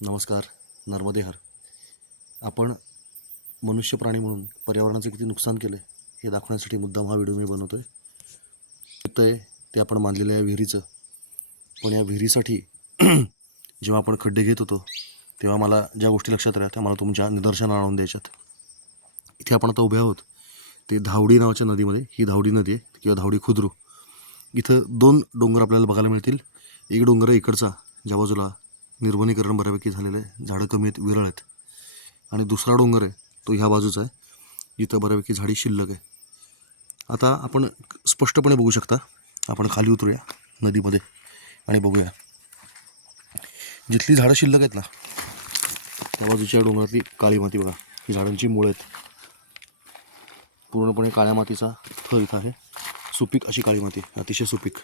नमस्कार नर्मदे हर आपण मनुष्य प्राणी म्हणून पर्यावरणाचं किती नुकसान केलं आहे हे दाखवण्यासाठी मुद्दाम हा व्हिडिओ मी बनवतो आहे आहे ते आपण मानलेलं आहे विहिरीचं. पण या विहिरीसाठी जेव्हा आपण खड्डे घेत होतो तेव्हा मला ज्या गोष्टी लक्षात आल्या त्या मला तुमच्या निदर्शनाला आणून द्यायच्यात. इथे आपण आता उभे आहोत. ते धावडी नावाच्या नदीमध्ये ही धावडी नदी आहे किंवा धावडी खुद्रू. इथं दोन डोंगर आपल्याला बघायला मिळतील. एक डोंगर आहे इकडचा ज्या बाजूला निर्वनीकरण बऱ्यापैकी झालेलं आहे. झाडं कमी आहेत विरळ आहेत. आणि दुसरा डोंगर आहे तो ह्या बाजूचा आहे. जिथं बऱ्यापैकी झाडी शिल्लक आहे. आता आपण स्पष्टपणे बघू शकता आपण खाली उतरूया नदीमध्ये आणि बघूया. जिथली झाडं शिल्लक आहेत ना त्या बाजूच्या डोंगरातली काळी माती बघा. ही झाडांची मुळं आहेत. पूर्णपणे काळ्या मातीचा थर इथं आहे. सुपीक अशी काळी माती अतिशय सुपीक.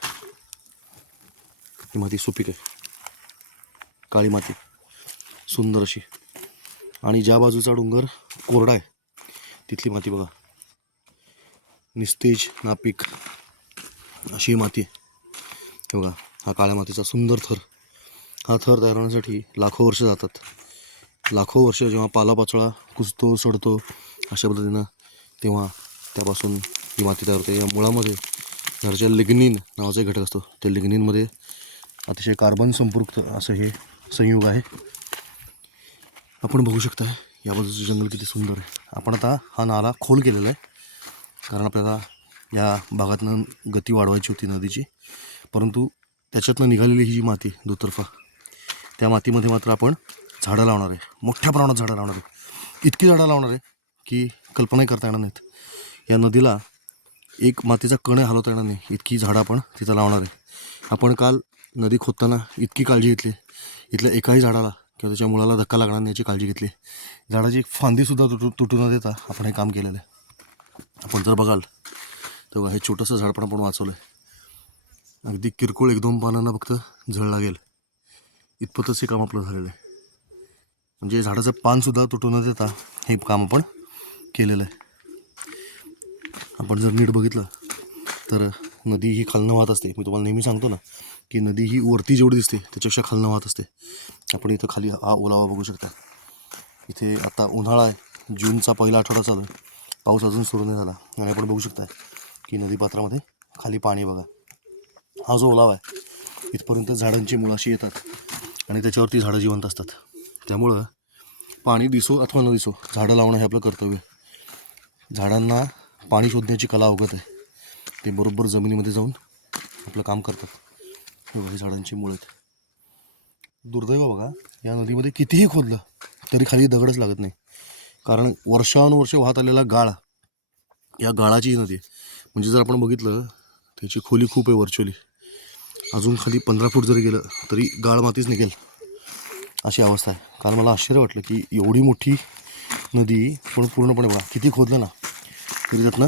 ही माती सुपीक आहे. काळी माती. सुंदर अशी. आणि ज्या बाजूचा डोंगर कोरडा आहे तिथली माती बघा. निस्तेज नापीक अशी माती. आहे हे बघा हा काळ्या मातीचा सुंदर थर. हा थर तयार होण्यासाठी लाखो वर्ष जातात. लाखो वर्ष जेव्हा पालापाचोळा कुजतो सडतो अशा पद्धतीनं तेव्हा त्यापासून ही माती तयार होते. या मुळामध्ये झाडाच्या लिग्निन नावाचा एक घटक असतो. त्या लिग्निनमध्ये अतिशय कार्बन संपृक्त असं हे संयोग आहे. आपण बघू शकता या बाजूचं जंगल किती सुंदर आहे. आपण आता हा नाला खोल केलेला आहे. कारण आपल्याला या भागातनं गती वाढवायची होती नदीची. परंतु त्याच्यातनं निघालेली ही जी माती दुतर्फा त्या मातीमध्ये मात्र आपण झाडं लावणार आहे. मोठ्या प्रमाणात झाडं लावणार आहे. इतकी झाडं लावणार आहे की कल्पनाही करता येणार नाहीत. या नदीला एक मातीचा कण हलवता येणार नाही. इतकी झाडं आपण तिथं लावणार आहे. आपण काल नदी खोदताना इतकी काळजी घेतली. इथल्या एकाही झाडाला किंवा त्याच्या मुळाला धक्का लागणार नाही याची काळजी घेतली. झाडाची एक फांदीसुद्धा तुटू तुटू न देता आपण हे काम केलेलं आहे. आपण जर बघाल तेव्हा हे छोटंसं झाड पण आपण वाचवलं आहे अगदी किरकोळ एक दोन पानांना फक्त झळ लागेल. इतपतच हे काम आपलं झालेलं आहे. म्हणजे झाडाचं पानसुद्धा तुटू न देता हे काम आपण केलेलं आहे. आपण जर नीट बघितलं तर नदी ही खालनं वाहत असते. मी तुम्हाला नेहमी सांगतो ना की नदी ही वरती जेवढी दिसते त्याच्यापेक्षा खालनं वाहत असते. आपण इथं खाली हा ओलावा बघू शकता. इथे आता उन्हाळा आहे. जूनचा पहिला आठवडा चालू आहे. पाऊस अजून सुरू नाही झाला. आणि आपण बघू शकता की नदीपात्रामध्ये खाली पाणी बघा. हा जो ओलावा आहे इथपर्यंत झाडांची मुळाशी येतात आणि त्याच्यावरती झाडं जिवंत असतात. त्यामुळं पाणी दिसो अथवा न दिसो झाडं लावणं हे आपलं कर्तव्य आहे. झाडांना पाणी शोधण्याची कला अवगत आहे. ते बरोबर जमिनीमध्ये जाऊन आपलं काम करतात. हे बघा, झाडांची मुळं दुर्दैव बघा या नदीमध्ये कितीही खोदलं तरी खाली दगडच लागत नाही. कारण वर्षानुवर्ष वाहत आलेला गाळ या गाळाची ही नदी आहे. म्हणजे जर आपण बघितलं त्याची खोली खूप आहे व्हर्च्युअली अजून खाली पंधरा फूट जरी गेलं तरी गाळ मातीच निघेल. अशी अवस्था आहे. कारण मला आश्चर्य वाटलं की एवढी मोठी नदी पण पूर्णपणे बघा किती खोदलं ना तरी त्यातनं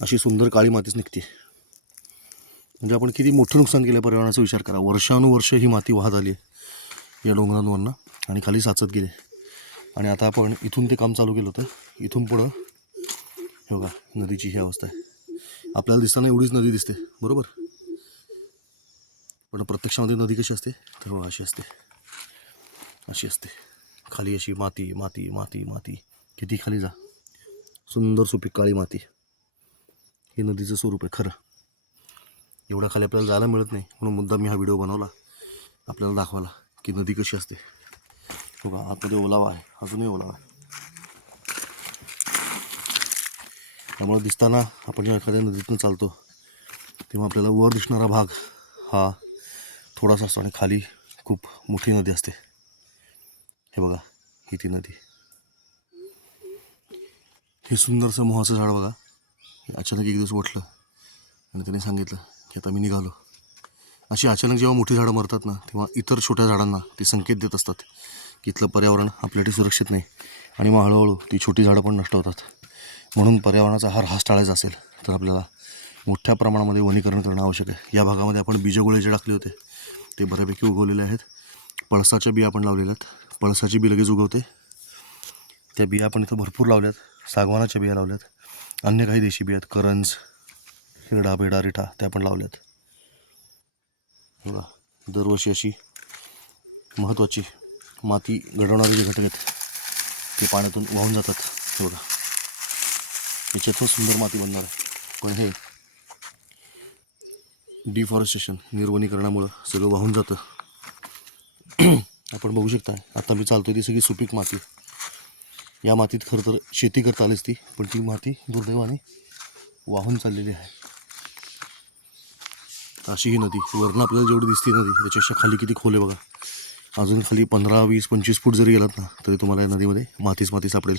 अशी सुंदर काळी मातीच निघते. म्हणजे आपण किती मोठं नुकसान केलं पर्यावरणाचा विचार करा. वर्षानुवर्ष ही माती वाहत आली आहे या डोंगरांवरनं आणि खाली साचत गेले आणि आता आपण इथून ते काम चालू केलं होतं. इथून पुढं हे बघा नदीची ही अवस्था आहे. आपल्याला दिसताना एवढीच नदी दिसते. बरोबर? पण प्रत्यक्षामध्ये नदी कशी असते? तर बघा अशी असते. अशी असते. खाली अशी माती माती माती माती. किती खाली जा. सुंदर सुपीक काळी माती. हे नदीचं स्वरूप आहे खरं. एवढ्या खाली आपल्याला जायला मिळत नाही. म्हणून मुद्दा मी हा व्हिडिओ बनवला आपल्याला दाखवायला की नदी कशी असते. बघा आतमध्ये ओलावा आहे अजूनही ओलावा आहे. त्यामुळे दिसताना आपण जेव्हा एखाद्या नदीतून चालतो तेव्हा आपल्याला वर दिसणारा भाग हा थोडासा असतो आणि खाली खूप मोठी नदी असते. हे बघा ही ती नदी. हे सुंदरसं मोहाचं झाड बघा. अचानक एक दिवस वाटलं आणि त्याने सांगितलं की आता मी निघालो. अशी अचानक जेव्हा मोठी झाडं मरतात ना तेव्हा इतर छोट्या झाडांना ते संकेत देत असतात की इथलं पर्यावरण आपल्यासाठी सुरक्षित नाही आणि मग हळूहळू ती छोटी झाडं पण नष्ट होतात. म्हणून पर्यावरणाचा हार हास टाळायचा असेल तर आपल्याला मोठ्या प्रमाणामध्ये वनीकरण करणं आवश्यक आहे. या भागामध्ये आपण बीजगोळे जे टाकले होते ते बऱ्यापैकी उगवलेले आहेत. पळसाच्या बिया आपण लावलेल्या आहेत. पळसाची बी लगेच उगवते. त्या बिया आपण इथं भरपूर लावल्यात. सागवानाच्या बिया लावल्यात. अन्य काही देशी बिया आहेत. करंज हिरडा भेडा रिठा त्या पण लावल्यात. दरवर्षी अशी महत्त्वाची माती घडवणारे जे घटक आहेत ते पाण्यातून वाहून जातात. हे बघा याच्यातून सुंदर माती बनणार आहे. पण हे डिफॉरेस्टेशन निर्वनीकरणामुळं सगळं वाहून जातं. आपण बघू शकता आता मी चालतोय ती सगळी सुपीक माती. या मातीत खरं तर शेती करता आलीच ती पण ती माती दुर्दैवाने वाहून चाललेली आहे. अशी ही नदी वरनं आपल्याला जेवढी दिसते नदी त्याच्यापेक्षा खाली किती खोल आहे बघा. अजून खाली पंधरा वीस पंचवीस फूट जरी गेलात ना तरी तुम्हाला या नदीमध्ये मातीच माती सापडेल.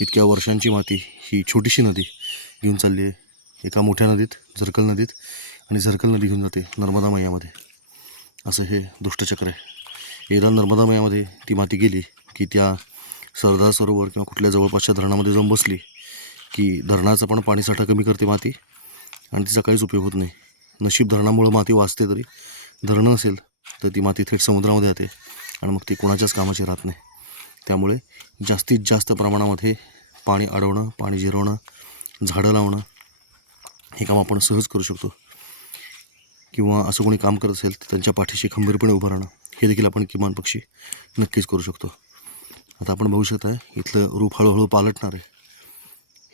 इतक्या वर्षांची माती ही छोटीशी नदी घेऊन चालली आहे. एका मोठ्या नदीत झरकल नदीत आणि झरकल नदी घेऊन जाते नर्मदा मैयामध्ये. असं हे दुष्टचक्र आहे. एकदा नर्मदा मैयामध्ये ती माती गेली की त्या सरदार सरोवर किंवा कुठल्या जवळपासच्या धरणामध्ये जाऊन बसली की धरणाचा पण पाणीसाठा कमी करते माती आणि तिचा काहीच उपयोग होत नाही. नशीब धरणामुळं माती वाचते तरी धरणं नसेल तर ती माती थेट समुद्रामध्ये जाते आणि मग ती कोणाच्याच कामाची राहत नाही. त्यामुळे जास्तीत जास्त प्रमाणामध्ये पाणी अडवणं पाणी जिरवणं झाडं लावणं हे काम आपण सहज करू शकतो. किंवा असं कोणी काम करत असेल तर त्यांच्या पाठीशी खंबीरपणे उभं राहणं हे देखील आपण किमान पक्षी नक्कीच करू शकतो. आता आपण बघू शकता इथलं रूप हळूहळू पालटणार आहे.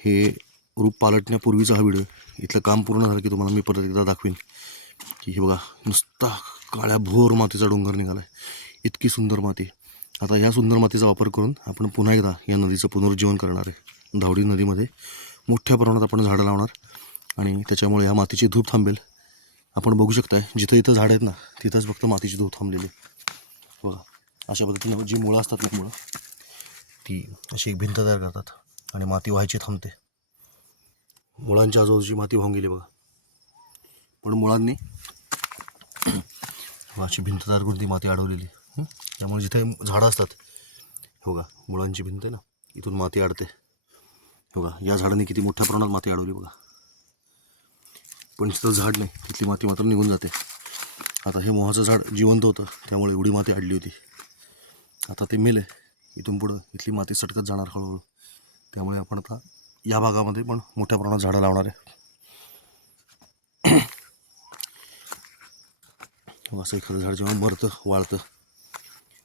हे रूप पालटण्यापूर्वीचा हा व्हिडिओ. इथलं काम पूर्ण झालं की तुम्हाला मी परत एकदा दाखवीन. की हे बघा नुसता काळ्या भोर मातीचा डोंगर निघाला आहे इतकी सुंदर माती. आता ह्या सुंदर मातीचा वापर करून आपण पुन्हा एकदा या नदीचं पुनरुज्जीवन करणार आहे. धावडी नदीमध्ये मोठ्या प्रमाणात आपण झाडं लावणार आणि त्याच्यामुळे ह्या मातीची धूप थांबेल. आपण बघू शकताय जिथं इथं झाडं आहेत ना तिथंच फक्त मातीची धूप थांबलेली आहे. बघा अशा पद्धतीने जी मुळं असतात ना मुळं. ती अशी एक भिंत तयार करतात आणि माती व्हायची थांबते. मुळांच्या आजूबाजूची माती वाहून गेली बघा. पण मुळांनी अशी भिंत तयार करून ती माती अडवलेली. त्यामुळे जिथे झाडं असतात हो का मुळांची भिंत आहे ना इथून माती अडते. हो का या झाडांनी किती मोठ्या प्रमाणात माती अडवली बघा. पण तिथं झाड नाही तिथली माती मात्र निघून जाते. आता हे मोहाचं झाड जिवंत होतं त्यामुळे एवढी माती अडली होती. आता ते मेले इथून पुढं इथली माती सटकत जाणार हळूहळू. त्यामुळे आपण आता या भागामध्ये पण मोठ्या प्रमाणात झाडं लावणार आहे. असं एखादं झाड जेव्हा मरतं वाळतं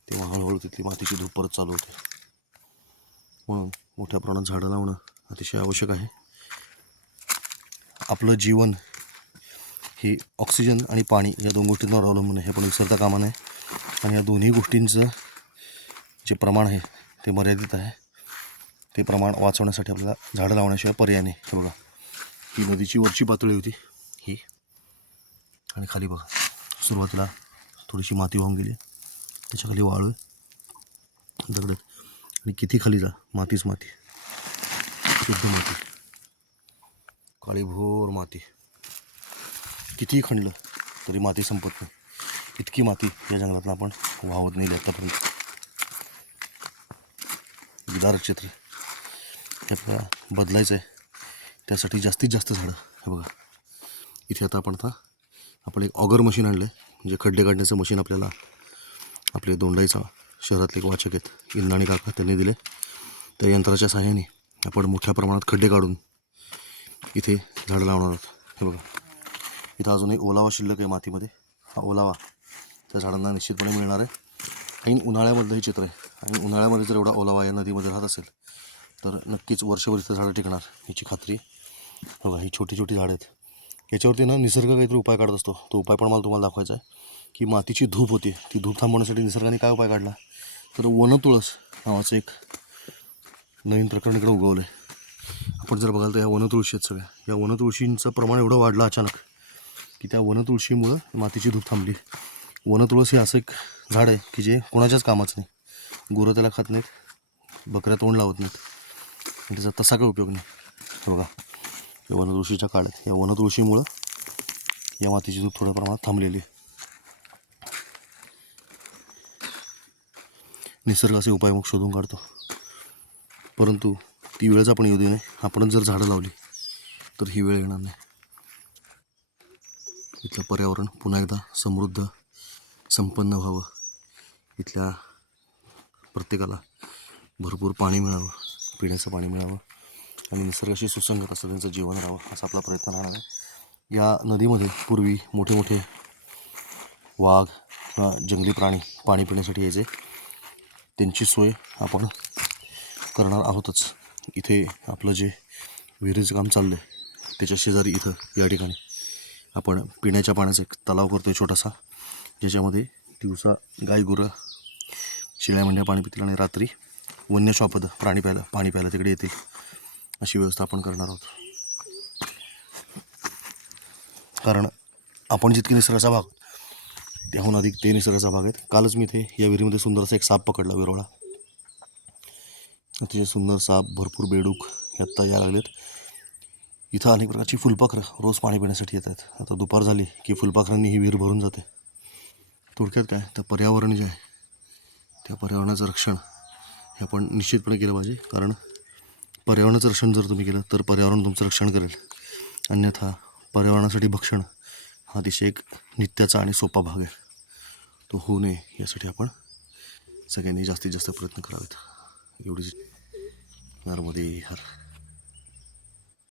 तेव्हा हळूहळू तिथली मातीची धूप परत चालू होते. म्हणून मोठ्या प्रमाणात झाडं लावणं अतिशय आवश्यक आहे. आपलं जीवन हे ऑक्सिजन आणि पाणी या दोन गोष्टींवर अवलंबून आहे. हे पण विसरता कामा नये. आणि या दोन्ही गोष्टींचं जे प्रमाण आहे ते मर्यादित आहे. ते प्रमाण वाचवण्यासाठी आपल्याला झाडं लावण्याशिवाय पर्याय नाही. हे बघा. ही नदीची वरची पातळी होती. ही. आणि खाली बघा. सुरुवातीला थोडीशी माती वाहून गेली. त्याच्याखाली वाळू आहे, दगड. आणि किती खाली जा. मातीच माती. शुद्ध माती. काळीभोर माती. कितीही खणलं तरी माती संपत नाही. इतकी माती या जंगलातून आपण वाहवत नाही आतापर्यंत. विदारक क्षेत्र. हे बघा बदलायचं आहे त्यासाठी जास्तीत जास्त झाडं. हे बघा. इथे आता आपण आता आपण एक ऑगर मशीन आणलं आहे म्हणजे खड्डे काढण्याचं मशीन आपल्याला आपले दोंडाईचा शहरातले एक वाचक आहेत इंदाणी काका त्यांनी दिले. त्या यंत्राच्या सहाय्याने आपण मोठ्या प्रमाणात खड्डे काढून इथे झाडं लावणार आहोत. हे बघा. इथं अजून एक ओलावा शिल्लक आहे मातीमध्ये. हा ओलावा त्या झाडांना निश्चितपणे मिळणार आहे. ऐन उन्हाळ्यामधलं हे चित्र आहे. आणि उन्हाळ्यामध्ये जर एवढा ओलावा या नदीमध्ये राहत असेल तर नक्कीच वर्षभर इथं झाडं टिकणार याची खात्री. बघा ही छोटी छोटी झाडं आहेत. याच्यावरती ना निसर्ग काहीतरी उपाय काढत असतो. तो उपाय पण मला तुम्हाला दाखवायचा आहे की मातीची धूप होती. ती धूप थांबवण्यासाठी निसर्गाने काय उपाय काढला? तर वनतुळस नावाचं एक नवीन प्रकरण इकडे उगवलं आहे आपण जर बघाल तर या वनतुळशी आहेत सगळ्या. या वनतुळशींचं प्रमाण एवढं वाढलं अचानक की त्या वनतुळशीमुळं मातीची धूप थांबली. वनतुळस हे असं एक झाड आहे की जे कोणाच्याच कामाचं नाही. गुरं त्याला खात नाहीत बकऱ्या तोंड लावत नाहीत. त्याचा तसा काही उपयोग नाही. बघा या वनतुळशीच्या काळात या वनतुळशीमुळं या मातीची धूप थोड्या प्रमाणात थांबलेली आहे. निसर्ग असे उपाय मग शोधून काढतो. परंतु ती वेळच आपण येऊ दे नाही. आपणच जर झाडं लावली तर ही वेळ येणार नाही. इथलं पर्यावरण पुन्हा एकदा समृद्ध संपन्न व्हावं. इथल्या प्रत्येकाला भरपूर पाणी मिळावं पिण्याचं पाणी मिळावं आणि निसर्गाशी सुसंगत असं त्यांचं जीवन राहावं असा आपला प्रयत्न राहणार आहे. या नदीमध्ये पूर्वी मोठे मोठे वाघ किंवा जंगली प्राणी पाणी पिण्यासाठी यायचे. त्यांची सोय आपण करणार आहोतच. इथे आपलं जे विहिरीचं काम चाललं आहे त्याच्या शेजारी इथं या ठिकाणी आपण पिण्याच्या पाण्याचा एक तलाव करतो आहे छोटासा ज्याच्यामध्ये दिवसा गाय गुरं शेळ्या मेंढ्या पाणी पितील आणि रात्री वन्य श्वापद प्राणी प्यायला पाणी प्यायला तिकडे येतील. अशी व्यवस्था आपण करणार आहोत. कारण आपण जितकी निसर्गाचा भाग त्याहून अधिक ते निसर्गाचा भाग आहेत. कालच मी इथे या विहिरीमध्ये सुंदरसा एक साप पकडला विरोळा. अतिशय सुंदर साप भरपूर बेडूक आत्ता यायला लागलेत. इथं अनेक प्रकारची फुलपाखरं रोज पाणी पिण्यासाठी येत आहेत. आता दुपार झाली की फुलपाखरांनी ही विहीर भरून जाते. थोडक्यात काय? तर पर्यावरण जे आहे त्या पर्यावरणाचं रक्षण हे आपण निश्चितपणे केलं पाहिजे. कारण पर्यावरणाचं रक्षण जर तुम्ही केलं तर पर्यावरण तुमचं रक्षण करेल. अन्यथा पर्यावरणासाठी भक्षण हा अतिशय एक नित्याचा आणि सोपा भाग आहे. तो होऊ नये यासाठी आपण सगळ्यांनी जास्तीत जास्त प्रयत्न करावेत. एवढीच. नर्मदे हर.